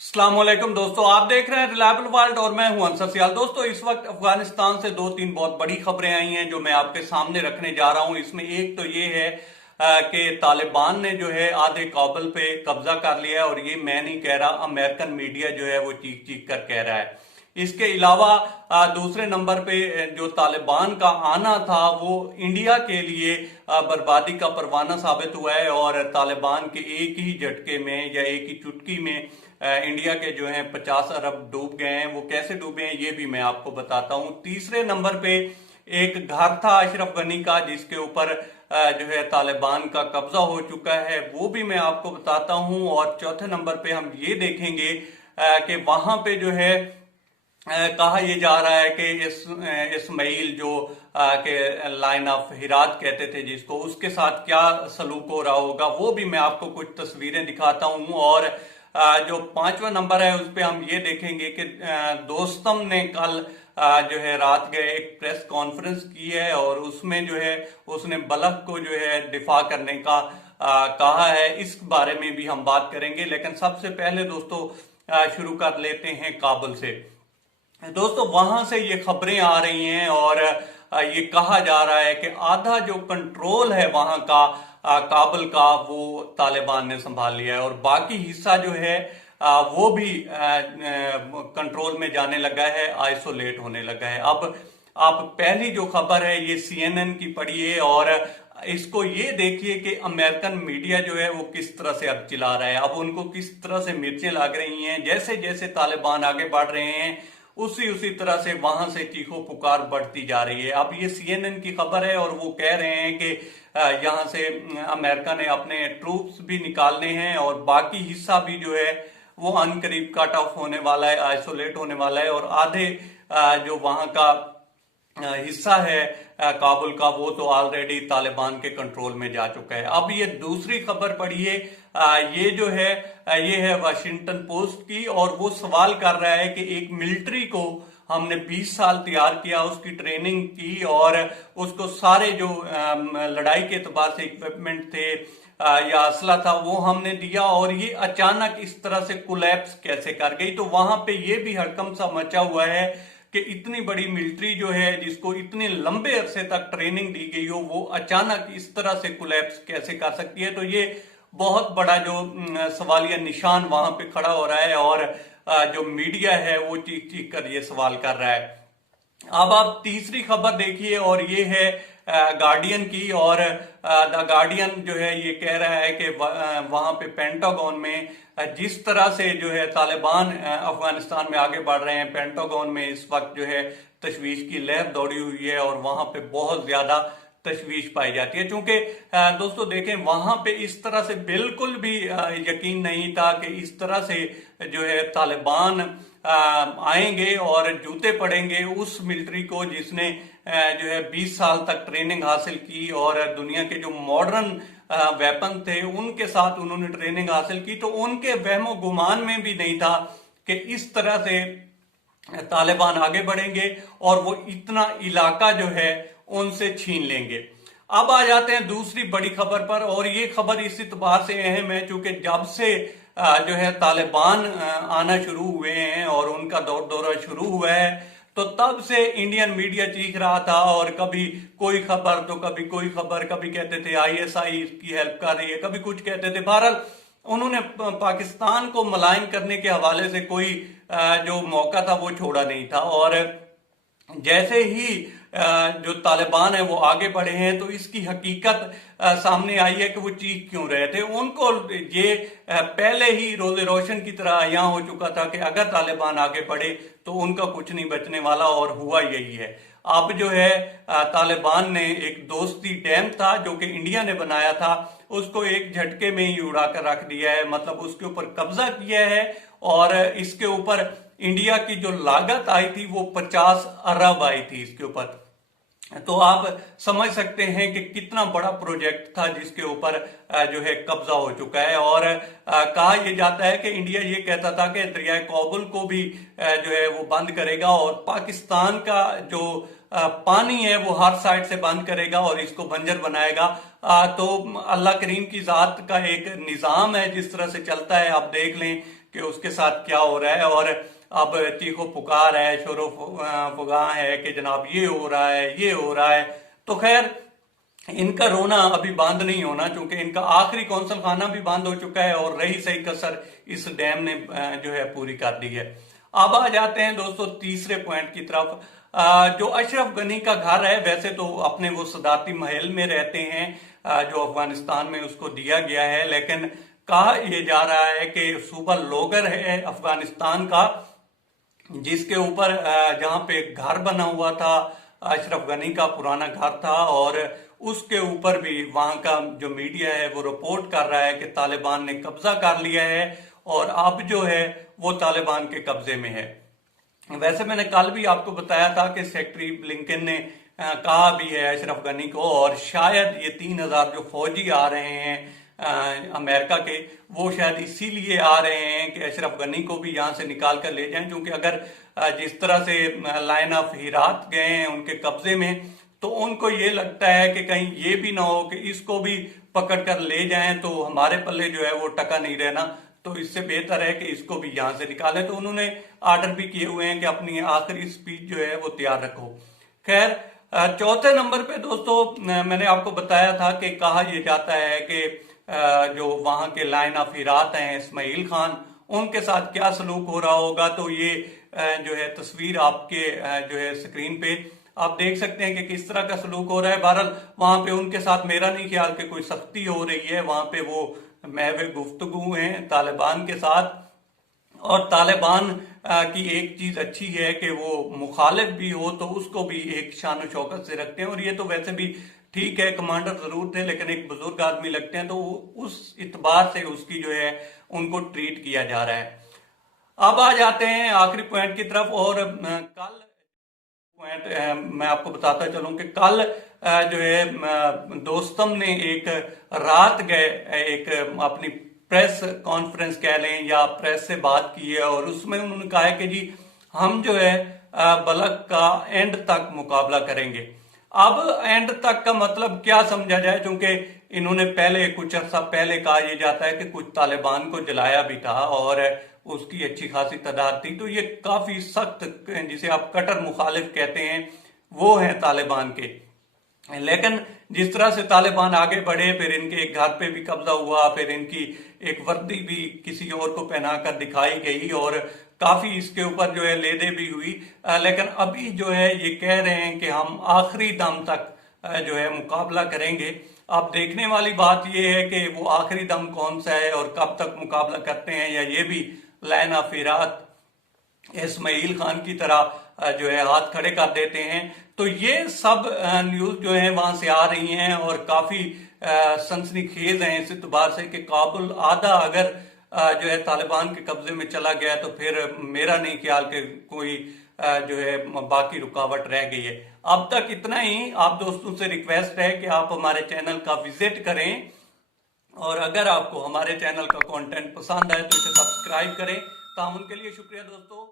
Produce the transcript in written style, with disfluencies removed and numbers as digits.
अस्सलाम वालेकुम दोस्तों, आप देख रहे हैं रिलायबल वर्ल्ड और मैं हूं अंसर सियाल। दोस्तों, इस वक्त अफगानिस्तान से दो तीन बहुत बड़ी खबरें आई हैं जो मैं आपके सामने रखने जा रहा हूं। इसमें एक तो ये है कि तालिबान ने जो है आधे काबुल पे कब्जा कर लिया है, और ये मैं नहीं कह रहा, अमेरिकन मीडिया जो है वो चीख चीख कर कह रहा है। इसके अलावा दूसरे नंबर पे जो तालिबान का आना था वो इंडिया के लिए बर्बादी का परवाना साबित हुआ है, और तालिबान के एक ही झटके में या एक ही चुटकी में इंडिया के जो हैं 50 अरब डूब गए हैं। वो कैसे डूबे हैं ये भी मैं आपको बताता हूं। तीसरे नंबर पे एक घर था अशरफ गनी का, जिसके ऊपर जो है तालिबान का कब्जा हो चुका है, वो भी मैं आपको बताता हूं। और चौथे नंबर पे हम ये देखेंगे कि वहां पे जो है कहा यह जा रहा है कि इस्माइल जो के लाइन ऑफ हिरात कहते थे जिसको, उसके साथ क्या सलूक हो रहा होगा वो भी मैं आपको कुछ तस्वीरें दिखाता हूं। और जो पांचवा नंबर है उस पर हम ये देखेंगे कि दोस्तम ने कल जो है रात गए एक प्रेस कॉन्फ्रेंस की है, और उसमें जो है उसने बलख को जो है दिफा करने का कहा है। इस बारे में भी हम बात करेंगे, लेकिन सबसे पहले दोस्तों शुरू कर लेते हैं काबुल से। दोस्तों, वहां से ये खबरें आ रही हैं और ये कहा जा रहा है कि आधा जो कंट्रोल है वहां का काबुल का, वो तालिबान ने संभाल लिया है, और बाकी हिस्सा जो है वो भी कंट्रोल में जाने लगा है, आइसोलेट होने लगा है। अब आप पहली जो खबर है ये CNN की पढ़िए, और इसको ये देखिए कि अमेरिकन मीडिया जो है वो किस तरह से अब चिल्ला रहा है। अब उनको किस तरह से मिर्चें लग रही हैं, जैसे जैसे तालिबान आगे बढ़ रहे हैं उसी तरह से वहां से चीखो पुकार बढ़ती जा रही है। अब ये CNN की खबर है, और वो कह रहे हैं कि यहां से अमेरिका ने अपने ट्रूप्स भी निकालने हैं, और बाकी हिस्सा भी जो है वो अनकरीब कट ऑफ होने वाला है, आइसोलेट होने वाला है, और आधे जो वहां का हिस्सा है काबुल का, वो तो ऑलरेडी तालिबान के कंट्रोल में जा चुका है। अब ये दूसरी खबर पढ़िए, ये जो है ये है वाशिंगटन पोस्ट की, और वो सवाल कर रहा है कि एक मिलिट्री को हमने 20 साल तैयार किया, उसकी ट्रेनिंग की, और उसको सारे जो लड़ाई के एतबार से इक्विपमेंट थे या असला था वो हमने दिया, और ये अचानक इस तरह से कोलैप्स कैसे कर गई। तो वहां पे ये भी हड़कंप सा मचा हुआ है कि इतनी बड़ी मिलिट्री जो है जिसको इतने लंबे अरसे तक ट्रेनिंग दी गई हो, वो अचानक इस तरह से कोलैप्स कैसे कर सकती है। तो ये बहुत बड़ा जो सवालिया निशान वहां पे खड़ा हो रहा है, और जो मीडिया है वो चीख चीख कर ये सवाल कर रहा है। अब आप तीसरी खबर देखिए, और ये है गार्डियन की, और द गार्डियन जो है ये कह रहा है कि वहां पे पेंटागन में जिस तरह से जो है तालिबान अफगानिस्तान में आगे बढ़ रहे हैं, पेंटागन में इस वक्त जो है तशवीश की लहर दौड़ी हुई है, और वहां पे बहुत ज्यादा तशवीश पाई जाती है। क्योंकि दोस्तों देखें, वहां पे इस तरह से बिल्कुल भी यकीन नहीं था कि इस तरह से जो है तालिबान आएंगे और जूते पड़ेंगे उस मिलिट्री को जिसने जो है 20 साल तक ट्रेनिंग हासिल की, और दुनिया के जो मॉडर्न वेपन थे उनके साथ उन्होंने ट्रेनिंग हासिल की। तो उनके वहमो गुमान में भी नहीं था कि इस तरह से तालिबान आगे बढ़ेंगे और वो इतना इलाका जो है उनसे छीन लेंगे। अब आ जाते हैं दूसरी बड़ी खबर पर, और ये खबर इस इतबार से अहम है क्योंकि जब से जो है तालिबान आना शुरू हुए हैं और उनका दौर दौरा शुरू हुआ है, तो तब से इंडियन मीडिया चीख रहा था, और कभी कोई खबर तो कभी कोई खबर, कभी कहते थे ISI इसकी हेल्प कर रही है, कभी कुछ कहते थे। बहरहाल उन्होंने पाकिस्तान को मलाइन करने के हवाले से कोई जो मौका था वो छोड़ा नहीं था। और जैसे ही जो तालिबान है वो आगे बढ़े हैं, तो इसकी हकीकत सामने आई है कि वो चीख क्यों रहे थे। उनको ये पहले ही रोज़े रोशन की तरह यहाँ हो चुका था कि अगर तालिबान आगे बढ़े तो उनका कुछ नहीं बचने वाला, और हुआ यही है। अब जो है तालिबान ने एक दोस्ती डैम था जो कि इंडिया ने बनाया था, उसको एक झटके में ही उड़ा कर रख दिया है, मतलब उसके ऊपर कब्जा किया है, और इसके ऊपर इंडिया की जो लागत आई थी वो 50 अरब आई थी इसके ऊपर। तो आप समझ सकते हैं कि कितना बड़ा प्रोजेक्ट था जिसके ऊपर जो है कब्जा हो चुका है। और कहा यह जाता है कि इंडिया ये कहता था कि दरियाए काबुल को भी जो है वो बंद करेगा, और पाकिस्तान का जो पानी है वो हर साइड से बंद करेगा और इसको बंजर बनाएगा। तो अल्लाह करीम की जात का एक निजाम है जिस तरह से चलता है। आप देख लें कि उसके साथ क्या हो रहा है, और अब चीखो पुकार है, शोरो फुगा है कि जनाब ये हो रहा है, ये हो रहा है। तो खैर, इनका रोना अभी बंद नहीं होना, क्योंकि इनका आखिरी कौंसल खाना भी बंद हो चुका है और रही सही कसर इस डैम ने जो है पूरी कर दी है। अब आ जाते हैं दोस्तों तीसरे पॉइंट की तरफ। जो अशरफ गनी का घर है, वैसे तो अपने वो सदारती महल में रहते हैं जो अफगानिस्तान में उसको दिया गया है, लेकिन कहा यह जा रहा है कि सूबा लोगर है अफगानिस्तान का, जिसके ऊपर जहां पे घर बना हुआ था, अशरफ गनी का पुराना घर था, और उसके ऊपर भी वहां का जो मीडिया है वो रिपोर्ट कर रहा है कि तालिबान ने कब्जा कर लिया है और अब जो है वो तालिबान के कब्जे में है। वैसे मैंने कल भी आपको बताया था कि सेक्रेटरी ब्लिंकन ने कहा भी है अशरफ गनी को, और शायद ये 3000 जो फौजी आ रहे हैं अमेरिका के, वो शायद इसीलिए आ रहे हैं कि अशरफ गनी को भी यहाँ से निकाल कर ले जाएं, क्योंकि अगर जिस तरह से लाइन ऑफ हिरात गए हैं उनके कब्जे में, तो उनको ये लगता है कि कहीं ये भी ना हो कि इसको भी पकड़ कर ले जाएं तो हमारे पल्ले जो है वो टका नहीं रहना, तो इससे बेहतर है कि इसको भी यहाँ से निकालें। तो उन्होंने आर्डर भी किए हुए हैं कि अपनी आखिरी स्पीच जो है वो तैयार रखो। खैर, चौथे नंबर पे दोस्तों मैंने आपको बताया था कि कहा यह जाता है कि जो वहां के लाइन ऑफ हिरात हैं इस्माइल खान, उनके साथ क्या सलूक हो रहा होगा। तो ये जो है तस्वीर आपके जो है स्क्रीन पे आप देख सकते हैं कि किस तरह का सलूक हो रहा है। बहरहाल वहां पे उनके साथ मेरा नहीं ख्याल कि कोई सख्ती हो रही है, वहां पे वो महवे गुफ्तगू हैं तालिबान के साथ। और तालिबान की एक चीज अच्छी है कि वो मुखालिफ भी हो तो उसको भी एक शान शौकत से रखते हैं, और ये तो वैसे भी ठीक है, कमांडर जरूर थे लेकिन एक बुजुर्ग आदमी लगते हैं, तो उस इतबार से उसकी जो है उनको ट्रीट किया जा रहा है। अब आ जाते हैं आखिरी पॉइंट की तरफ, और कल पॉइंट मैं आपको बताता चलूं कि कल जो है दोस्तम ने एक रात गए एक अपनी प्रेस कॉन्फ्रेंस कह लें या प्रेस से बात की है, और उसमें उन्होंने कहा है कि जी हम जो है बलक का एंड तक मुकाबला करेंगे। अब एंड तक का मतलब क्या समझा जाए, क्योंकि इन्होंने पहले कुछ अर्सा पहले कहा यह जाता है कि कुछ तालिबान को जलाया भी था और उसकी अच्छी खासी तादाद थी, तो ये काफी सख्त, जिसे आप कट्टर मुखालिफ कहते हैं, वो है तालिबान के। लेकिन जिस तरह से तालिबान आगे बढ़े, फिर इनके एक घर पे भी कब्जा हुआ, फिर इनकी एक वर्दी भी किसी और को पहनाकर दिखाई गई, और काफी इसके ऊपर जो है लेदे भी हुई। लेकिन अभी जो है ये कह रहे हैं कि हम आखिरी दम तक जो है मुकाबला करेंगे। अब देखने वाली बात ये है कि वो आखिरी दम कौन सा है और कब तक मुकाबला करते हैं, या ये भी लाइन ऑफ हिरात इस्माइल खान की तरह जो है हाथ खड़े कर देते हैं। तो ये सब न्यूज जो है वहां से आ रही हैं और काफी सनसनीखेज हैं इस एतबार से कि काबुल आधा अगर जो है तालिबान के कब्जे में चला गया तो फिर मेरा नहीं ख्याल कि कोई जो है बाकी रुकावट रह गई है। अब तक इतना ही। आप दोस्तों से रिक्वेस्ट है कि आप हमारे चैनल का विजिट करें, और अगर आपको हमारे चैनल का कंटेंट पसंद आए तो इसे सब्सक्राइब करें। तामुन के लिए शुक्रिया दोस्तों।